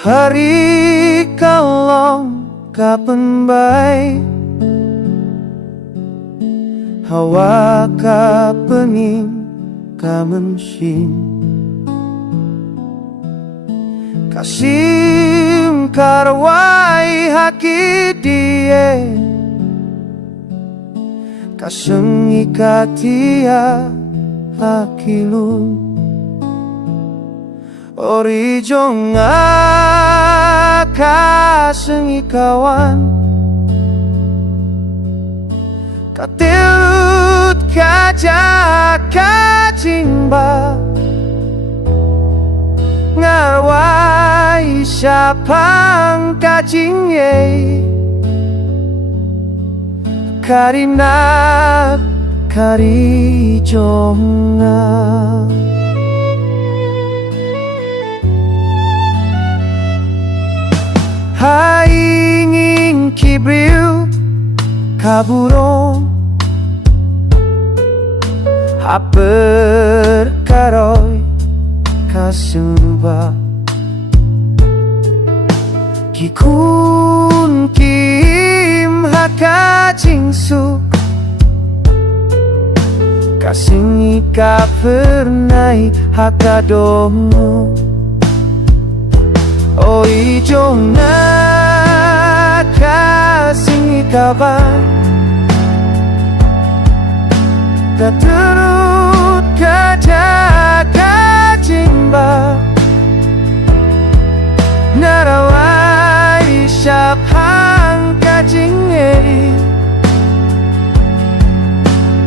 Hari kalong kapan bay hawa kapening kamenshin kasim karwai haki die kaseng ikatia hakilu orijonga kaseng ikawan katilut kaja kajimba ngarwai siapang kajingye karina karijonga haingin kibril kaburong haper karoy kasumba kikun kim hakajingsu kasing ika pernai hakadomu oi jona kasing ikaban katurut kajaga jimba narawai siapang kajingeri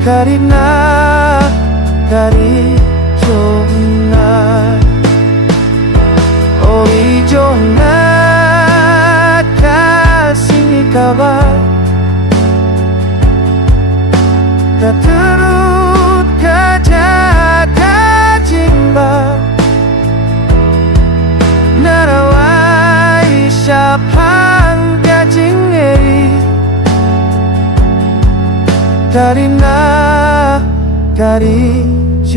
karina karijona oi jona kasing ikaban katurut kajaga jimba narawai siapang kajingeri karina karijona